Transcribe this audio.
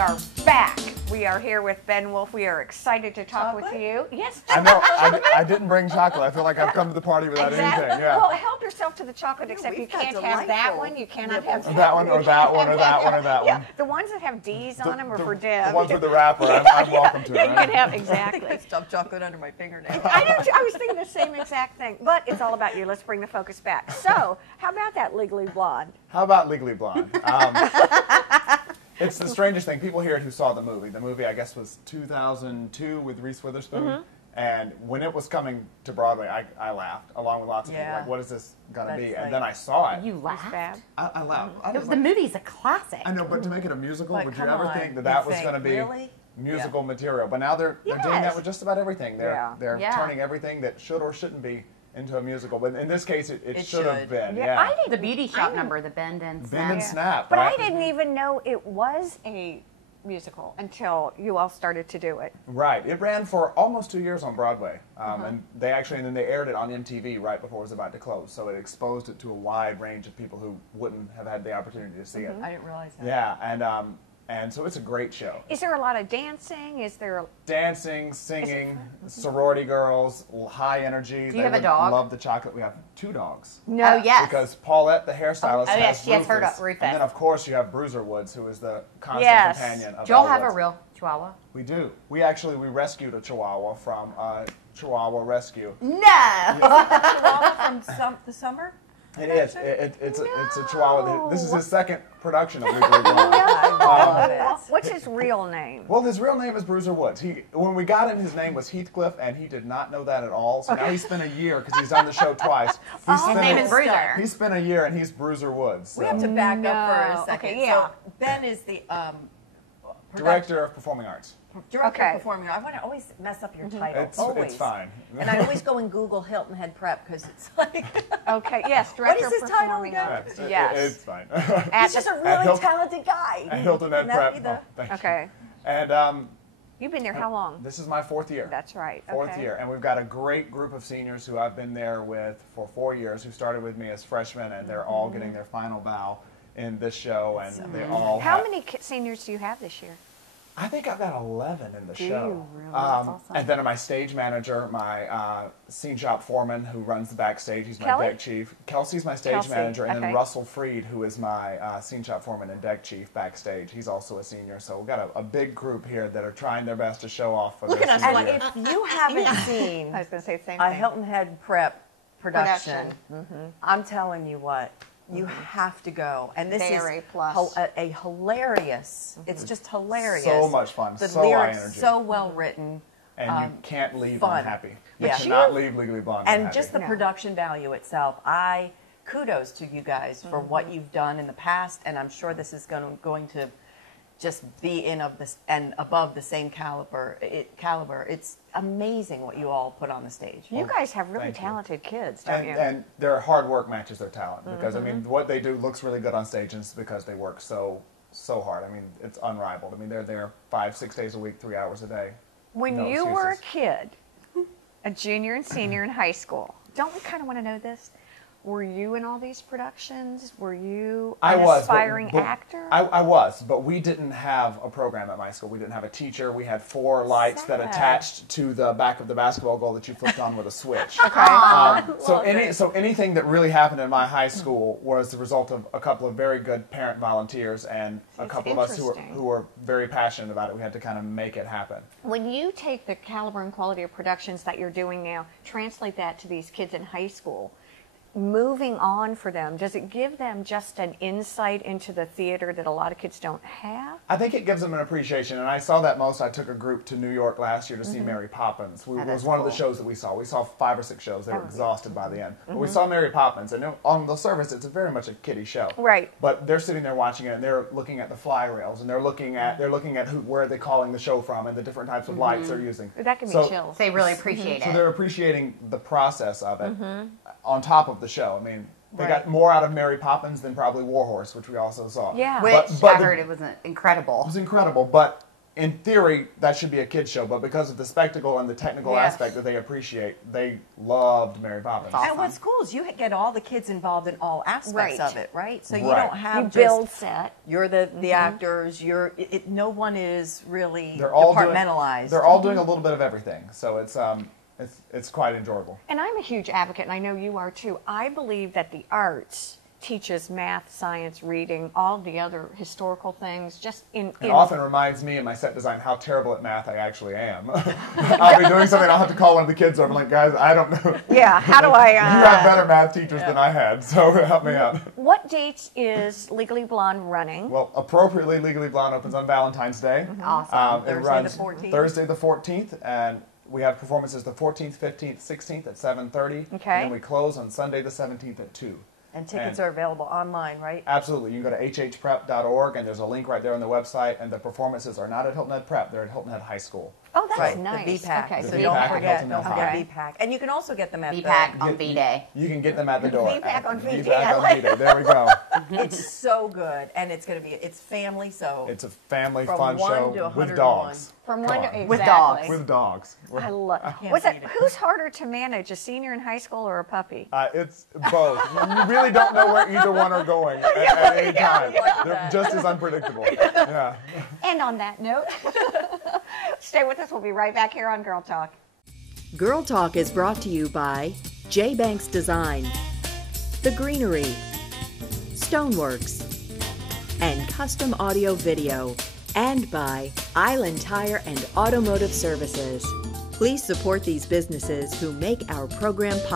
are back. We are here with Ben Wolfe. We are excited to talk with you. Yes, I know. I didn't bring chocolate. I feel like I've come to the party without anything. Yeah. Well, help yourself to the chocolate, except you can't have that one. You cannot have that one, or that one, or that one, or that one. The ones that have D's on them are for Deb. The ones with the wrapper, I'm welcome to. Yeah, you can have, exactly. I stuffed chocolate under my fingernail. I know, I was thinking the same exact thing. But it's all about you. Let's bring the focus back. So, how about that Legally Blonde? How about Legally Blonde? It's the strangest thing. People here who saw the movie. The movie, I guess, was 2002 with Reese Witherspoon. And when it was coming to Broadway, I laughed, along with lots of people. Like, what is this going to be? And then I saw it. You laughed? I laughed. The movie's a classic. I know, but to make it a musical, But would you come ever on, think that that you was think, going to be really? musical material? But now they're doing that with just about everything. They're turning everything that should or shouldn't be into a musical. But in this case, it should have been. Yeah, I the beauty shop number, the Bend and Snap. Bend and Snap. But right? I didn't even know it was a musical until you all started to do it. Right. It ran for almost 2 years on Broadway. And they aired it on MTV right before it was about to close. So it exposed it to a wide range of people who wouldn't have had the opportunity to see it. I didn't realize that. Yeah, and so it's a great show. Is there a lot of dancing? Is there dancing, singing, sorority girls, high energy. Do you have a dog? Love the chocolate. We have 2 dogs. No. Oh, yes. Because Paulette, the hairstylist, has she has her Rufus. Rufus. And then, of course, you have Bruiser Woods, who is the constant companion of Do y'all Elle have Woods. a real Chihuahua? We do. We rescued a Chihuahua from Chihuahua Rescue. No. Chihuahua from the summer? It is. It's a Chihuahua. This is his second production of Legally Blonde. What's his real name? Well, his real name is Bruiser Woods. When we got him, his name was Heathcliff, and he did not know that at all. So now he spent a year, because he's done the show twice. His name is Bruiser. He spent a year, and he's Bruiser Woods. So. We have to back up for a second. Okay, yeah. So Ben is the Director of Performing Arts. Director of Performing Arts. I want to always mess up your title. It's fine. And I always go and Google Hilton Head Prep because it's like... Okay, yes, Director What is of his title Performing again? Arts. It's fine. He's just a really talented guy. At Hilton Head Prep. Thank Okay. you. And you've been there how long? This is my 4th year. That's right. Fourth year. And we've got a great group of seniors who I've been there with for 4 years, who started with me as freshmen, and they're all getting their final bow in this show. And they all How many seniors do you have this year? I think I've got 11 in the show. You really? That's awesome. And then my stage manager, my scene shop foreman who runs the backstage, he's my deck chief. Kelsey's my stage manager, and then Russell Freed, who is my scene shop foreman and deck chief backstage. He's also a senior. So we've got a big group here that are trying their best to show off for Look this at us. year. And if you haven't seen I was going to say the same a thing. Hilton Head Prep production, I'm telling you what. You have to go, and this is a hilarious. It's just hilarious. So much fun. The so lyrics high energy. so well written, and you can't leave fun. unhappy. You Yeah. cannot leave Legally Blonde and unhappy. just the production value itself. Kudos to you guys for what you've done in the past, and I'm sure this is going to just be above the same caliber. It's amazing what you all put on the stage. You guys have really talented kids, don't you? And their hard work matches their talent, because I mean, what they do looks really good on stage, and it's because they work so hard. I mean, it's unrivaled. I mean, they're there 5-6 days a week, 3 hours a day. When you were a kid, a junior and senior in high school, don't we kind of want to know this? Were you in all these productions? Were you an aspiring actor? I was, but we didn't have a program at my school. We didn't have a teacher. We had 4 lights that attached to the back of the basketball goal that you flipped on with a switch. So anything that really happened in my high school was the result of a couple of very good parent volunteers and a couple of us who were very passionate about it. We had to kind of make it happen. When you take the caliber and quality of productions that you're doing now, translate that to these kids in high school, moving on for them, does it give them just an insight into the theater that a lot of kids don't have? I think it gives them an appreciation, and I saw that most. I took a group to New York last year to see Mary Poppins. It was one of the shows that we saw. We saw 5 or 6 shows. They were exhausted by the end. But we saw Mary Poppins, and on the surface, it's very much a kiddie show. Right. But they're sitting there watching it, and they're looking at the fly rails, and they're looking at where they're calling the show from, and the different types of lights they're using. That can be chills. They really appreciate it. So they're appreciating the process of it on top of the show. I mean, they got more out of Mary Poppins than probably Warhorse, which we also saw. Yeah. Which I heard it was incredible. It was incredible, but in theory, that should be a kid's show, but because of the spectacle and the technical Yes. aspect that they appreciate, they loved Mary Poppins. And what's cool is you get all the kids involved in all aspects Right. of it, right? So you Right. don't have You just build set. you're the actors. No one is really They're all departmentalized. They're all doing a little bit of everything, so it's quite enjoyable. And I'm a huge advocate, and I know you are too. I believe that the arts teaches math, science, reading, all the other historical things, just in It often reminds me in my set design how terrible at math I actually am. I'll be doing something, I'll have to call one of the kids over. I'm like, guys, I don't know. Yeah, how do I... You have better math teachers than I had, so help me out. What dates is Legally Blonde running? Well, appropriately, Legally Blonde opens on Valentine's Day. Awesome. It Thursday runs the 14th. Thursday the 14th, and we have performances the 14th, 15th, 16th at 7:30. Okay. And then we close on Sunday the 17th at 2. And tickets And- are available online, right? Absolutely. You can go to hhprep.org, and there's a link right there on the website, and the performances are not at Hilton Head Prep, they're at Hilton Head High School. Oh, that's Right, nice. the VPAC. Okay, So The don't VPAC at forget, Hilton don't Head forget High. VPAC. And you can also get them at VPAC on You- V-Day. You can get them at the door. VPAC on V-Day, VPAC I on like V-Day. There we go. It's so good, and it's family, so It's a family From fun 1 show to with 101. dogs. From Come one on. to exactly. With dogs. With dogs. I love. Can't What's it? beat it. Who's harder to manage, a senior in high school or a puppy? It's both. You really don't know where either one are going at any time. like They're that. just as unpredictable. Yeah. And on that note, stay with us. We'll be right back here on Girl Talk. Girl Talk is brought to you by J. Banks Design, The Greenery, Stoneworks, and Custom Audio Video, and by Island Tire and Automotive Services. Please support these businesses who make our program possible.